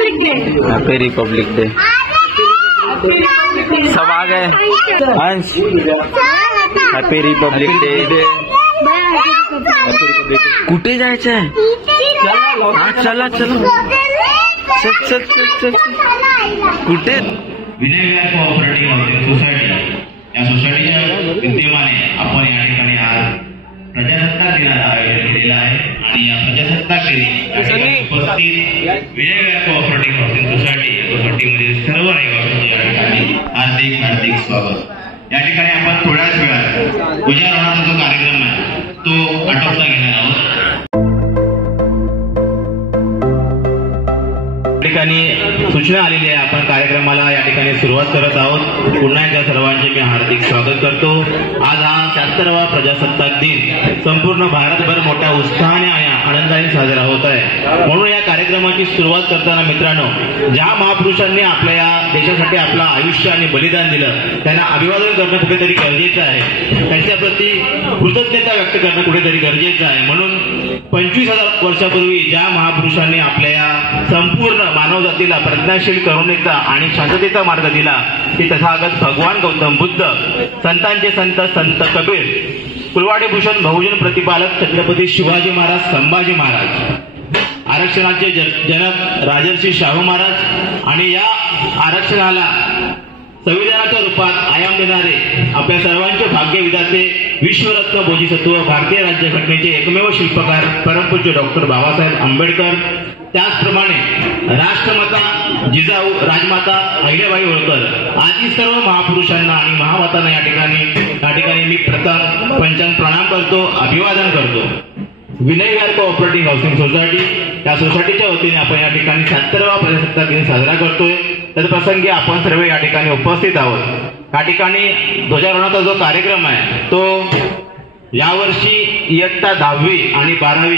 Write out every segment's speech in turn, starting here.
Happy republic day. सब आ गए। Ansh happy republic day. कुठे जायचंय? हा चला चला चल चल चल चल। कुठे? विनय विहार कोऑपरेटिव्ह हाऊसिंग सोसायटी या सोसायटीच्या विद्यमाने आपण या ठिकाणी आज प्रजासत्ताक दिनाचं आयोजन केलेलं आहे आणि या प्रजासत्ताक दिनी उपस्थित विनय विहार कोऑपरेटिव्ह हाऊसिंग सोसायटी या सोसायटीमध्ये सर्व रहिवाशांचे या ठिकाणी हार्दिक हार्दिक स्वागत। या ठिकाणी आपण थोड्याच वेळात ध्वजारोहणाचा जो कार्यक्रम आहे तो आटोपता घेणार आहोत। ठिकाणी सूचना आलेली आहे, आपण कार्यक्रमाला या ठिकाणी सुरुवात करत आहोत। पुन्हा एकदा सर्वांचे मी हार्दिक स्वागत करतो। आज हा 76वा प्रजासत्ताक दिन संपूर्ण भारतभर मोठ्या उत्साहाने आणि आनंदाने साजरा होत आहे। म्हणून या कार्यक्रमाची सुरुवात करताना मित्रांनो, ज्या महापुरुषांनी आपल्या या देशासाठी आपलं आयुष्य आणि बलिदान दिलं त्यांना अभिवादन करणं कुठेतरी गरजेचं आहे, त्यांच्या प्रती कृतज्ञता व्यक्त करणं कुठेतरी गरजेचं आहे। म्हणून 25,000 वर्षापूर्वी ज्या महापुरुषांनी आपल्या या संपूर्ण मानव जातीला प्रज्ञाशील करुणेचा आणि शांततेचा मार्ग दिला ते तथागत भगवान गौतम बुद्ध, संतांचे संत संत कबीर, कुलवाडी भूषण बहुजन प्रतिपालक छत्रपती शिवाजी महाराज, संभाजी महाराज, आरक्षणाचे जनक राजर्षी शाहू महाराज आणि या आरक्षणाला संविधानाच्या रूपात आयाम देणारे आपल्या सर्वांचे भाग्यविधाते विश्वरत्न बोधिसत्व भारतीय राज्यघटनेचे एकमेव शिल्पकार परमपूज्य डॉक्टर बाबासाहेब आंबेडकर, त्याचप्रमाणे राष्ट्रमाता जिजाऊ राजमाता अहिल्याबाई होळकर आदी सर्व महापुरुषांना आणि महामातांना या ठिकाणी मी प्रथम पंचांग प्रणाम करतो, अभिवादन करतो। विनय विहार कोऑपरेटिव्ह हाऊसिंग सोसायटी या सोसायटीच्या वतीने आपण या ठिकाणी 76वा प्रजासत्ताक दिन साजरा करतोय। तत्प्रसंगी आपण सर्व या ठिकाणी उपस्थित आहोत। या ठिकाणी ध्वजारोहणाचा जो कार्यक्रम आहे तो यावर्षी इयत्ता 10वी आणि 12वी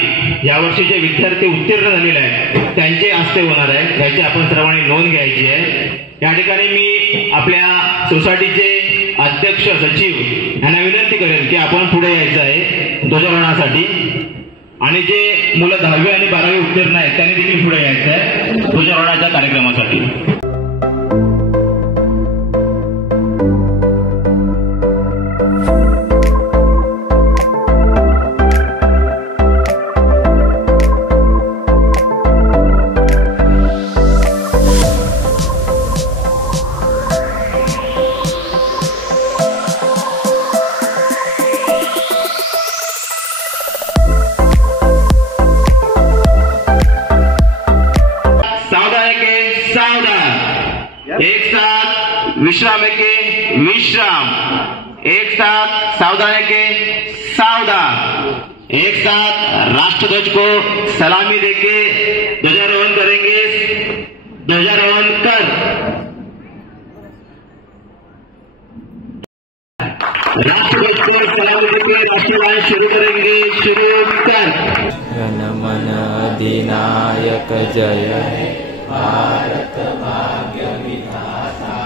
यावर्षी जे विद्यार्थी उत्तीर्ण झालेले आहेत त्यांचे हस्ते होणार आहे, याची आपण सर्वांनी नोंद घ्यायची आहे। या ठिकाणी मी आपल्या सोसायटीचे अध्यक्ष सचिव यांना विनंती करेन की आपण पुढे यायचं आहे ध्वजारोहणासाठी आणि जे मुलं 10वी आणि 12वी उत्तीर्ण आहेत त्यांनी देखील पुढे यायचं आहे ध्वजारोहणाच्या कार्यक्रमासाठी। एक साथ विश्राम के विश्राम, एक साथ सावधान के सावधान, एक साथ राष्ट्रध्वज को सलामी देके ध्वजारोहण करेंगे। ध्वजारोहण कर। राष्ट्रध्वज को सलामी देके राष्ट्रगान शुरू करेंगे। शुरू कर। जनमन अधिनायक जय हे भारत भाग्य विधाता,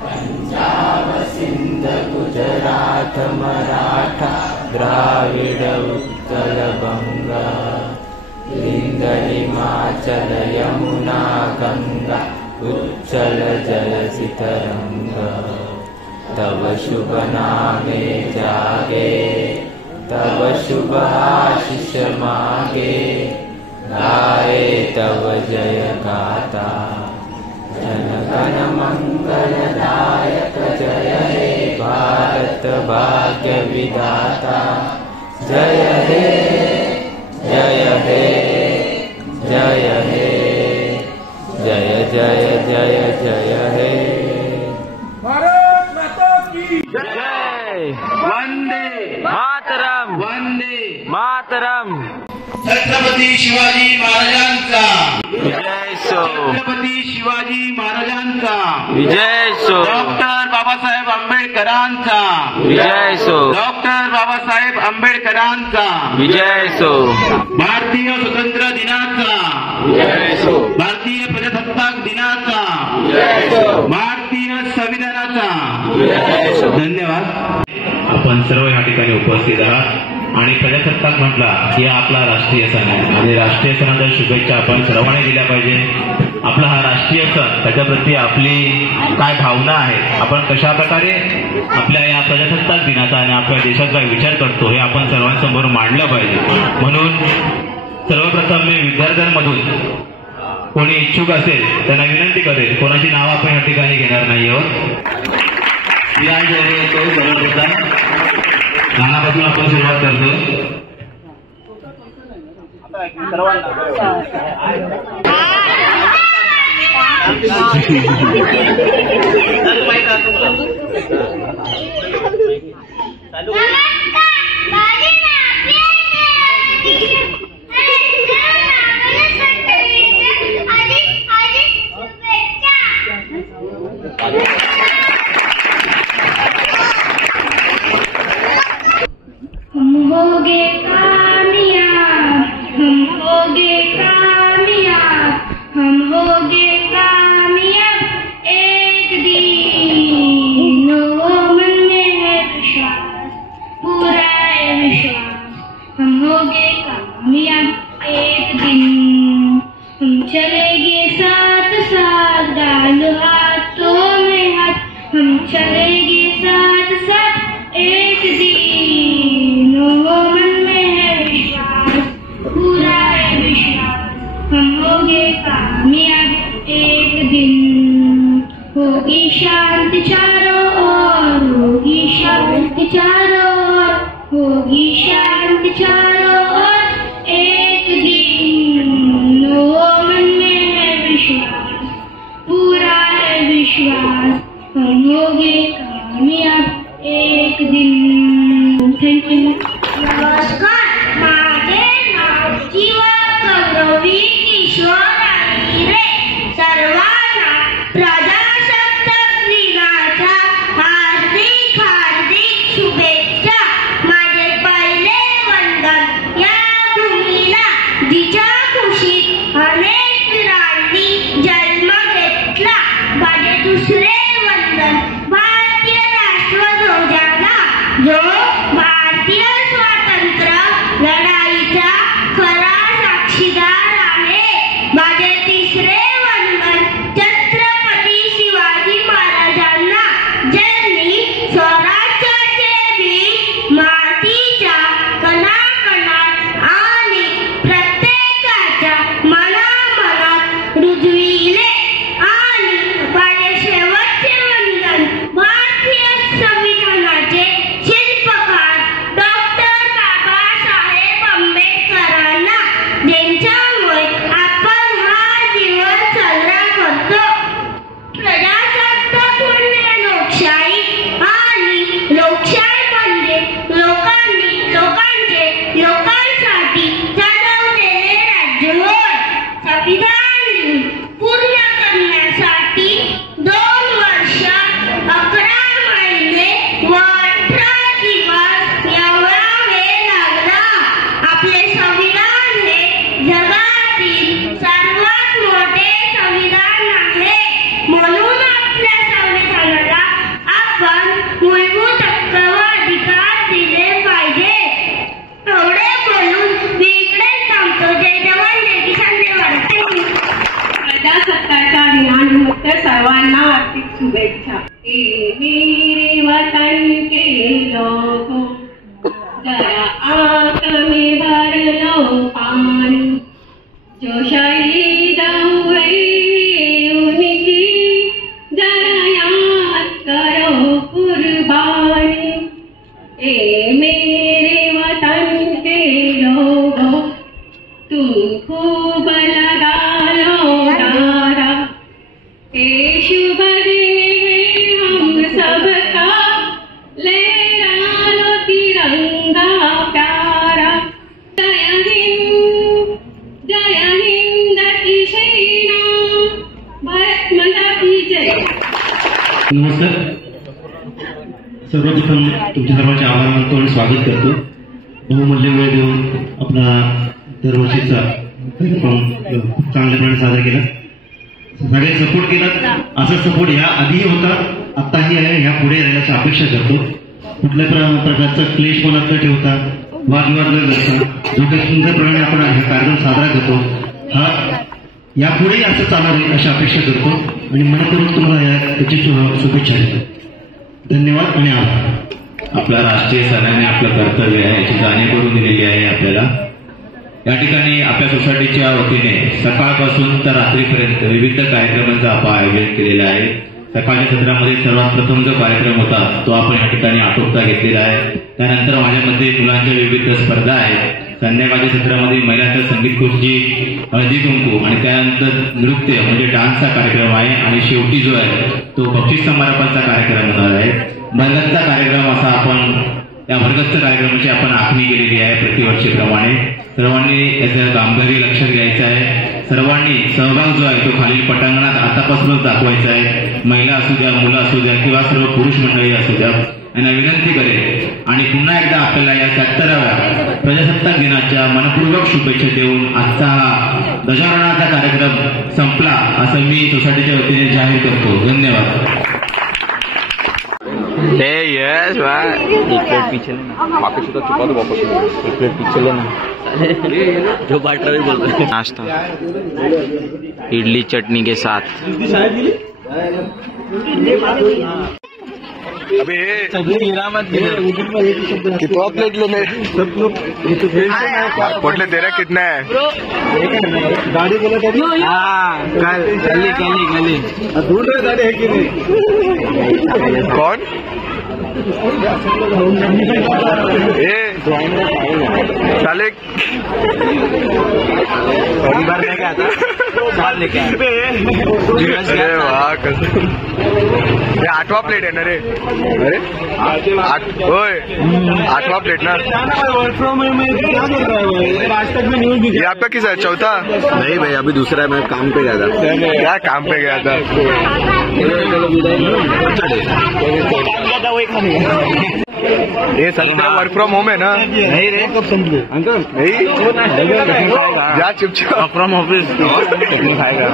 पंजाब सिंध गुजरात मराठा द्राविड उत्कल बंगा, लिंग हिमाचल यमुना गंगा उच्चल जलसि तरंगा, तव शुभ नामे जागे तव शुभ आशीष मागे, गाए तव जय गाता, जन गण मंगलदायक जय हे भारत भाग्य विधाता, जय हे जय हे जय हे जय जय जय जय हे भारत माता की जय। वंदे मातरम, वंदे मातरम। छत्रपती शिवाजी महाराजांचा विजय सो, छत्रपती शिवाजी महाराजांचा विजय सो, डॉक्टर बाबासाहेब आंबेडकरांचा विजय सो, डॉक्टर बाबासाहेब आंबेडकरांचा विजय सो, भारतीय स्वतंत्र दिनाचा विजय सो, भारतीय प्रजासत्ताक दिनाचा विजय सो, भारतीय संविधानाचा विजय सो। धन्यवाद। आपण सर्व या ठिकाणी उपस्थित आहात आणि प्रजासत्ताक म्हटला की आपला राष्ट्रीय सण आहे आणि राष्ट्रीय सणाच्या शुभेच्छा आपण सर्वांनी दिल्या पाहिजे। आपला हा राष्ट्रीय सण त्याच्याप्रती आपली काय भावना आहे, आपण कशा प्रकारे आपल्या या प्रजासत्ताक दिनाचा आणि आपल्या देशाचा विचार करतो हे आपण सर्वांसमोर मांडलं पाहिजे. म्हणून सर्वप्रथम मी विद्यार्थ्यांमधून कोणी इच्छुक असेल त्यांना विनंती करेल, कोणाची नावं आपण या ठिकाणी घेणार नाही आहोत. सर्वप्रथम गाण्यापासून आपण सुरुवात करतो. सर्वांना हार्दिक शुभेच्छा. मेरे वतन के लोगों जरा आंख में भर लो पानी, जो शहीद हुए उनकी जरा याद करो कुर्बानी. मेरे वतन के लोगों तुम खूब लगा लो नारा, शुभ दिन में हम सबका लहरा लो तिरंगा प्यारा. जय हिंद की सेना, भारत माता की जय. नमस्कार. सर्वप्रथम तुमच्या सर्वांचे आभार मानतो आणि स्वागत करतो. बहुमूल्य वेळ देऊन आपला दरवर्षीचा कार्यक्रम खूप चांगल्यापणे साजरा केला. सगळे सपोर्ट केला. असा सपोर्ट ह्या आधीही होता, आत्ताही आहे, ह्या पुढे राहण्याची अपेक्षा करतो. कुठल्या प्रकारचा क्लेश मनात न ठेवता, वादविवाद न करता जो काही सुंदर प्रमाणे आपण हा कार्यक्रम साजरा करतो, हा यापुढेही असं चालू राहील अशी अपेक्षा करतो आणि मनपूर्वक तुम्हाला त्याची शुभेच्छा देतो. धन्यवाद आणि आभार. आपला राष्ट्रीय सणाने आपलं कर्तव्य आहे याची जाणीव करून दिलेली आहे आपल्याला. या ठिकाणी आपल्या सोसायटीच्या वतीने सकाळपासून तर रात्रीपर्यंत विविध कार्यक्रमांचं आपण आयोजन केलेलं आहे. सकाळच्या सत्रामध्ये सर्वात प्रथम जो कार्यक्रम होता तो आपण या ठिकाणी आटोपता घेतलेला आहे. त्यानंतर माझ्यामध्ये मुलांच्या विविध स्पर्धा आहेत. संध्याकाळच्या सत्रामध्ये महिलांचा संगीत खुर्ची, हळदी कुंकू आणि त्यानंतर नृत्य म्हणजे डान्सचा कार्यक्रम आहे. आणि शेवटी जो आहे तो बक्षीस समारंभाचा कार्यक्रम होणार आहे. भरगच्च कार्यक्रम असा आपण या भरगच्च कार्यक्रमाची आपण आखणी केलेली आहे प्रतिवर्षीप्रमाणे. सर्वांनी याचं गांभीर्य लक्षात घ्यायचं आहे. सर्वांनी सहभाग जो आहे तो खालील पटांगणात आतापासूनच दाखवायचा आहे. महिला असू द्या, मुलं असू द्या किंवा सर्व पुरुष मंडळी असू द्या, यांना विनंती करेल. आणि पुन्हा एकदा आपल्याला या 77व्या प्रजासत्ताक दिनाच्या मनपूर्वक शुभेच्छा देऊन आजचा हा ध्वजारोहणाचा कार्यक्रम संपला असं मी सोसायटीच्या वतीने जाहीर करतो. धन्यवाद. यस भाई, एक प्लेट पीछे लेना, वापस तो छुपा दो, वापस एक प्लेट पीछे लेना. जो बाट रहा है बोल रहे हैं. नाश्ता इडली चटनी के साथ. अबे कितना प्लेट लेने पोटले दे रहा कितना है गाड़ी बोला गली ढूंढ रहे गाड़ी है कि नहीं कौन साले पहली बार लेके आता साल लेके अरे वाह कसम. ये 8वां प्लेट है ना रे. अरे 8वां प्लेट ना. ये आपका किस है? चौथा नहीं भाई, अभी दूसरा है. मैं काम पे गया था. क्या काम पे गया था? ये सर वर्क फ्रॉम होम है ना? नहीं रे, कब समझ लो अंकल. नहीं जा चुपचाप फ्रॉम ऑफिस खाएगा.